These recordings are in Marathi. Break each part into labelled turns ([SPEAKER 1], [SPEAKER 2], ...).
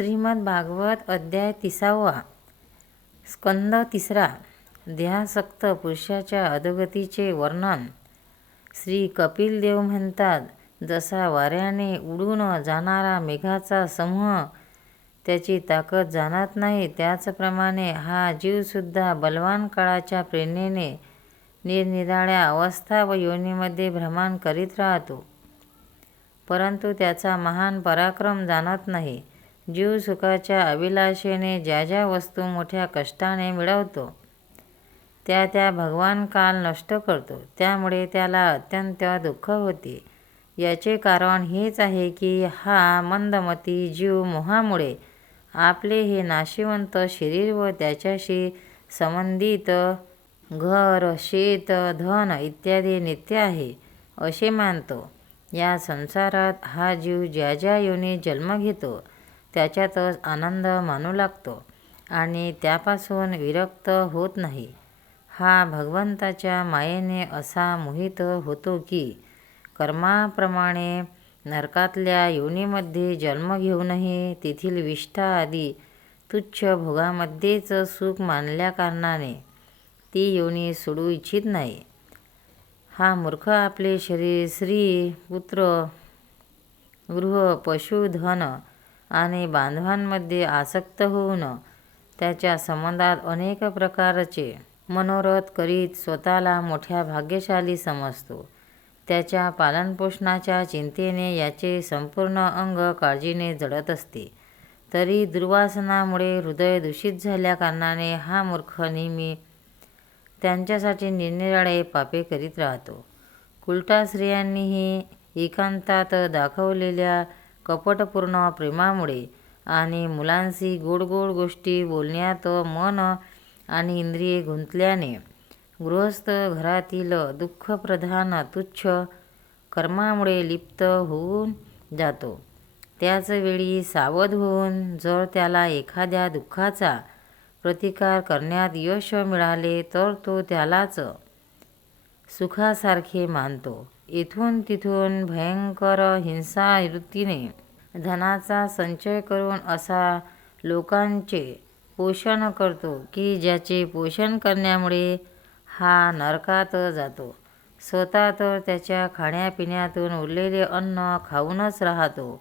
[SPEAKER 1] श्रीमद भागवत अध्याय तिसावा. स्कंद तिसरा. देहासक्त पुरुषाच्या अधोगतीचे वर्णन. श्री कपिल देव म्हणतात जसा वाऱ्याने उडून जाणारा मेघाचा समूह त्याची ताकद जाणत नाही त्याचप्रमाणे हा जीवसुद्धा बलवान काळाच्या प्रेरणेने निरनिराळ्या अवस्था व योनीमध्ये भ्रमण करीत राहतो. परंतु त्याचा महान पराक्रम जाणत नाही. जीव सुखाच्या अभिलाषेने ज्या ज्या वस्तू मोठ्या कष्टाने मिळवतो त्या त्या भगवान काल नष्ट करतो. त्यामुळे त्याला अत्यंत दुःख होते. याचे कारण हेच आहे की हा मंदमती जीव मोहामुळे आपले हे नाशिवंत शरीर व त्याच्याशी संबंधित घर शेत धन इत्यादी नित्य आहे असे मानतो. या संसारात हा जीव ज्या ज्या योनी जन्म घेतो त्याच्यातच आनंद मानू लागतो आणि त्यापासून विरक्त होत नाही. हा भगवंताच्या मायेने असा मोहित होतो की कर्माप्रमाणे नरकातल्या योनीमध्ये जन्म घेऊनही तेथील विष्ठा आदी तुच्छ भोगामध्येच सुख मानल्याकारणाने ती योनी सोडू इच्छित नाही. हा मूर्ख आपले शरीर स्त्री पुत्र गृह पशुधन आणि बांधवांमध्ये आसक्त होऊन त्याच्या संबंधात अनेक प्रकारचे मनोरथ करीत स्वतःला मोठ्या भाग्यशाली समजतो. त्याच्या पालनपोषणाच्या चिंतेने याचे संपूर्ण अंग काळजीने जडत असते. तरी दुर्वासनामुळे हृदय दूषित झाल्याकारणाने हा मूर्ख नेहमी त्यांच्यासाठी निरनिराळे पापे करीत राहतो. कुलटा स्त्रियांनीही एकांतात दाखवलेल्या कपटपूर्ण प्रेमामुळे आणि मुलांशी गोड गोड गोष्टी बोलण्यात मन आणि इंद्रिये गुंतल्याने गृहस्थ घरातील दुःखप्रधान तुच्छ कर्मामुळे लिप्त होऊन जातो. त्याच वेळी सावध होऊन जर त्याला एखाद्या दुःखाचा प्रतिकार करण्यात यश मिळाले तर तो त्यालाच सुखासारखे मानतो. इथून तिथून भयंकर हिंसा वृत्तीने धनाचा संचय करून असा लोकांचे पोषण करतो की ज्याचे पोषण करण्यामुळे हा नरकात जातो. स्वतः तर त्याच्या खाण्यापिण्यातून उरलेले अन्न खाऊनच राहतो.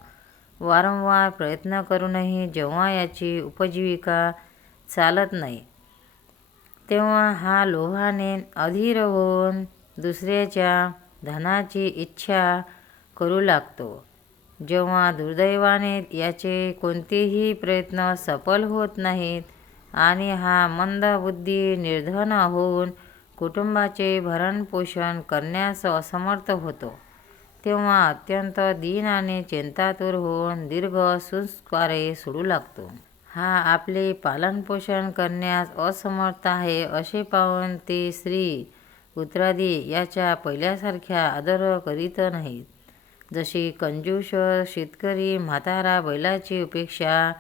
[SPEAKER 1] वारंवार प्रयत्न करूनही जेव्हा याची उपजीविका चालत नाही तेव्हा हा लोहाने अधीर होऊन दुसऱ्याच्या धनाची इच्छा करू लागतो. जेव्हा दुर्दैवाने याचे कोणतेही प्रयत्न सफल होत नाहीत आणि हा मंदबुद्धी निर्धन होऊन कुटुंबाचे भरणपोषण करण्यास असमर्थ होतो तेव्हा अत्यंत दीन आणि चिंतातूर होऊन दीर्घ संस्कारे सोडू लागतो. हा आपले पालनपोषण करण्यास असमर्थ आहे असे पाहून ते स्त्री उत्रादी याच्या पहिल्यासारख्या आदर करीत नाहीत. जशी कंजूष शेतकरी म्हातारा बैलाची उपेक्षा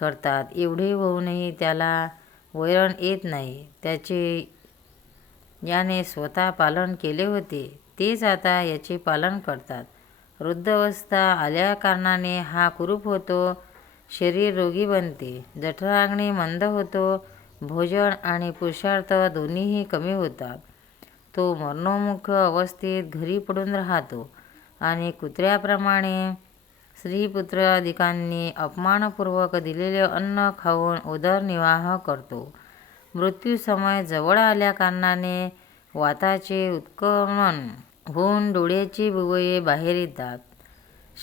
[SPEAKER 1] करतात. एवढे होऊनही त्याला वैरण येत नाही. त्याचे याने स्वतः पालन केले होते. तेच आता याचे पालन करतात. वृद्धावस्था आल्याकारणाने हा कुरूप होतो शरीर रोगी बनते. जठराग्नी मंद होतो भोजन आणि पुरुषार्थ दोन्हीही कमी होतात. तो मरणोमुख अवस्थेत घरी पडून राहतो. आणि कुत्र्याप्रमाणे स्त्रीपुत्रादिकांनी अपमानपूर्वक दिलेले अन्न खाऊन उदरनिर्वाह करतो. मृत्यूसमय जवळ आल्याकारणाने वाताचे उत्क्रमण होऊन डोळ्याची बुबुळे बाहेर येतात.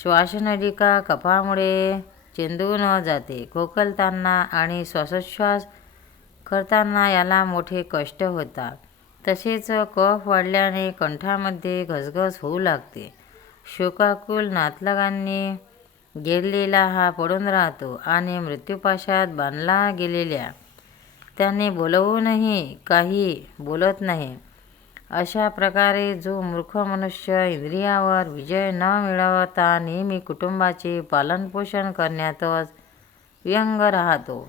[SPEAKER 1] श्वासनलिका कफामुळे चेंदून जाते. खोकलताना आणि श्वासोच्छ्वास करताना याला मोठे कष्ट होतात. तसेच कफ वाढल्याने कंठामध्ये घसघस होऊ लागते. शोकाकुल नातलगांनी गेलेला हा पडून राहतो आणि मृत्यूपाशात बांधला गेलेल्या. त्याने बोलवूनही काही बोलत नाही. अशा प्रकारे जो मूर्ख मनुष्य इंद्रियावर विजय न मिळवता नेहमी कुटुंबाचे पालनपोषण करण्यातच व्यंग राहतो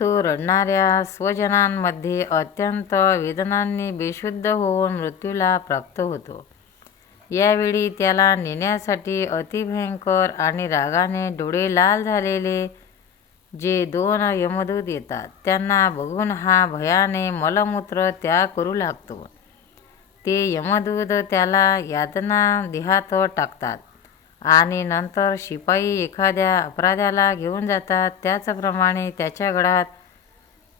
[SPEAKER 1] तो रडणाऱ्या स्वजनांमध्ये अत्यंत वेदनांनी बेशुद्ध होऊन मृत्यूला प्राप्त होतो. यावेळी त्याला नेण्यासाठी अतिभयंकर आणि रागाने डोळे लाल झालेले जे दोन यमदूत येतात त्यांना बघून हा भयाने मलमूत्र त्याग करू लागतो. ते यमदूत त्याला यातना देहात टाकतात आणि नंतर शिपाई एखाद्या अपराध्याला घेऊन जातात. त्याचप्रमाणे त्याच्या गळात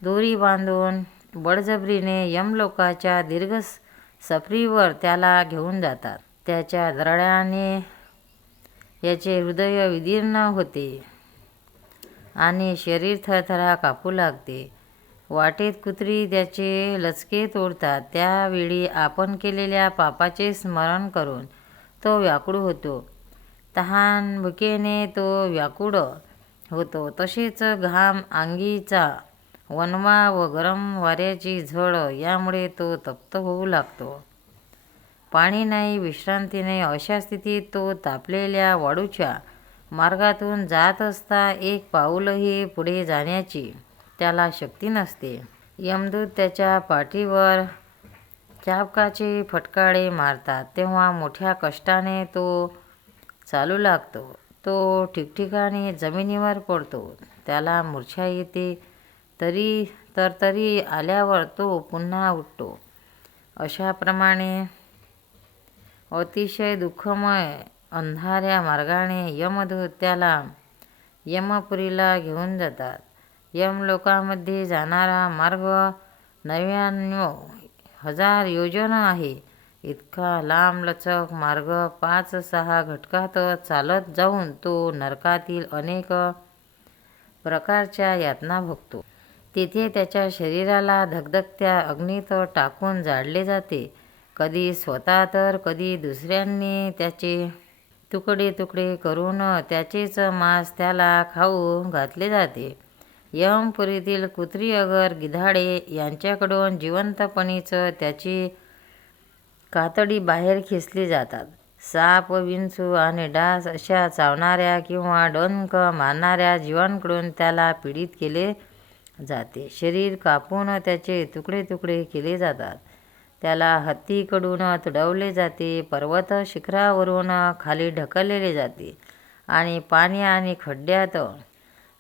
[SPEAKER 1] दोरी बांधून बळजबरीने यमलोकाच्या दीर्घ सफरीवर त्याला घेऊन जातात. त्याच्या दरड्याने याचे हृदय विदीर्ण होते आणि शरीर थरथरा कापू लागते. वाटेत कुत्री त्याचे लचके तोडतात. त्यावेळी आपण केलेल्या पापाचे स्मरण करून तो व्याकुळ होतो. तहान भुकेने तो व्याकुळ होतो. तसेच घाम अंगीचा वनवा व गरम वाऱ्याची झळ यामुळे तो तप्त होऊ लागतो. पाणी नाही विश्रांती नाही अशा स्थितीत तो तापलेल्या वाळूच्या मार्गातून जात असता एक पाऊलही पुढे जाण्याची त्याला शक्ती नसते. यमदूत त्याच्या पाठीवर चापकाचे फटकाळे मारतात. तेव्हा मोठ्या कष्टाने तो चालू लागतो. तो ठिकठिकाणी जमिनीवर पडतो. त्याला मूर्छा येते. तरी तर तरी आल्यावर तो पुन्हा उठतो. अशाप्रमाणे अतिशय दुःखमय अंधाऱ्या मार्गाने यमदूत त्याला यमपुरीला घेऊन जातात. यमलोकामध्ये जाणारा मार्ग नव्याण्णव हजार योजना आहे. इतका लांबलचक मार्ग पाच सहा घटकात चालत जाऊन तो नरकातील अनेक प्रकारच्या यातना भोगतो. तेथे त्याच्या शरीराला धगधगत्या अग्नीत टाकून जाळले जाते. कधी स्वतः तर कधी दुसऱ्यांनी त्याचे तुकडे तुकडे करून त्याचेच मांस त्याला खाऊ घातले जाते. यमपुरीतील कुत्री अगर गिधाडे यांच्याकडून जिवंतपणीच त्याची कातडी बाहेर खेचली जातात. साप विंचू आणि डास अशा चावणाऱ्या किंवा डंक मारणाऱ्या जीवांकडून त्याला पीडित केले जाते. शरीर कापून त्याचे तुकडे तुकडे केले जातात. त्याला हत्तीकडून तुडवले जाते पर्वत शिखरावरून खाली ढकलले जाते आणि पाणी आणि खड्ड्यात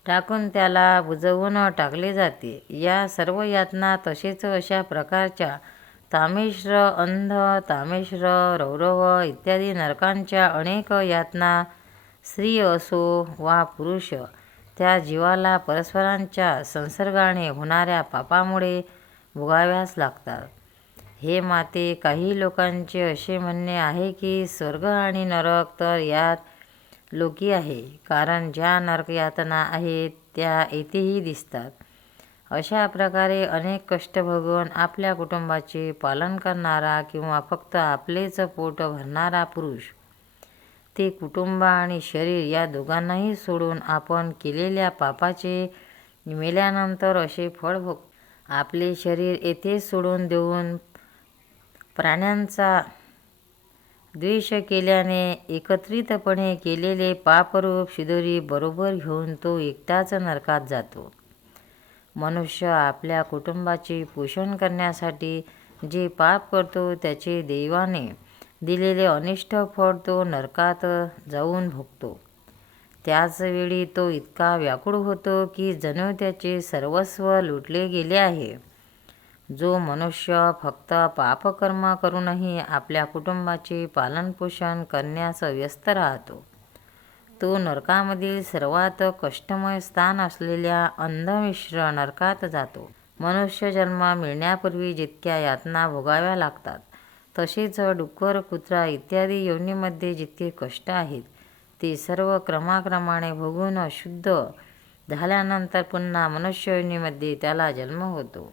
[SPEAKER 1] टाकून त्याला बुजवून टाकले जाते. या सर्व यातना तसेच अशा प्रकारच्या तामेश्र अंध तामेश्र रौरव इत्यादी नरकांच्या अनेक यातना स्त्री असो वा पुरुष त्या जीवाला परस्परांच्या संसर्गाने होणाऱ्या पापामुळे भोगाव्यास लागतात. हे माते काही लोकांचे असे म्हणणे आहे की स्वर्ग आणि नरक तर यात लोकी आहे कारण ज्या नरकयातना आहेत त्या येथेही दिसतात. अशा प्रकारे अनेक कष्ट भोगून आपल्या कुटुंबाचे पालन करणारा किंवा फक्त आपलेच पोट भरणारा पुरुष ते कुटुंब आणि शरीर या दोघांनाही सोडून आपण केलेल्या पापाचे मेल्यानंतर असे फळ भोग आपले शरीर येथे सोडून देऊन प्राण्यांचा द्वेष केल्याने एकत्रितपणे केलेले पापरूप शिदोरी बरोबर घेऊन तो एकटाच नरकात जातो. मनुष्य आपल्या कुटुंबाचे पोषण करण्यासाठी जे पाप करतो त्याचे देवाने दिलेले अनिष्ट फळ तो नरकात जाऊन भोगतो. त्याचवेळी तो इतका व्याकुळ होतो की जणू त्याचे सर्वस्व लुटले गेले आहे. जो मनुष्य फक्त पापकर्म करूनही आपल्या कुटुंबाचे पालनपोषण करण्यास व्यस्त राहतो. तो नरकामधील सर्वात कष्टमय स्थान असलेल्या अंधमिश्र नरकात जातो. मनुष्य जन्म मिळण्यापूर्वी जितक्या यातना भोगाव्या लागतात तसेच डुक्कर कुत्रा इत्यादी योनीमध्ये जितके कष्ट आहेत ते सर्व क्रमाक्रमाने भोगून अशुद्ध झाल्यानंतर पुन्हा मनुष्य योनीमध्ये त्याला जन्म होतो.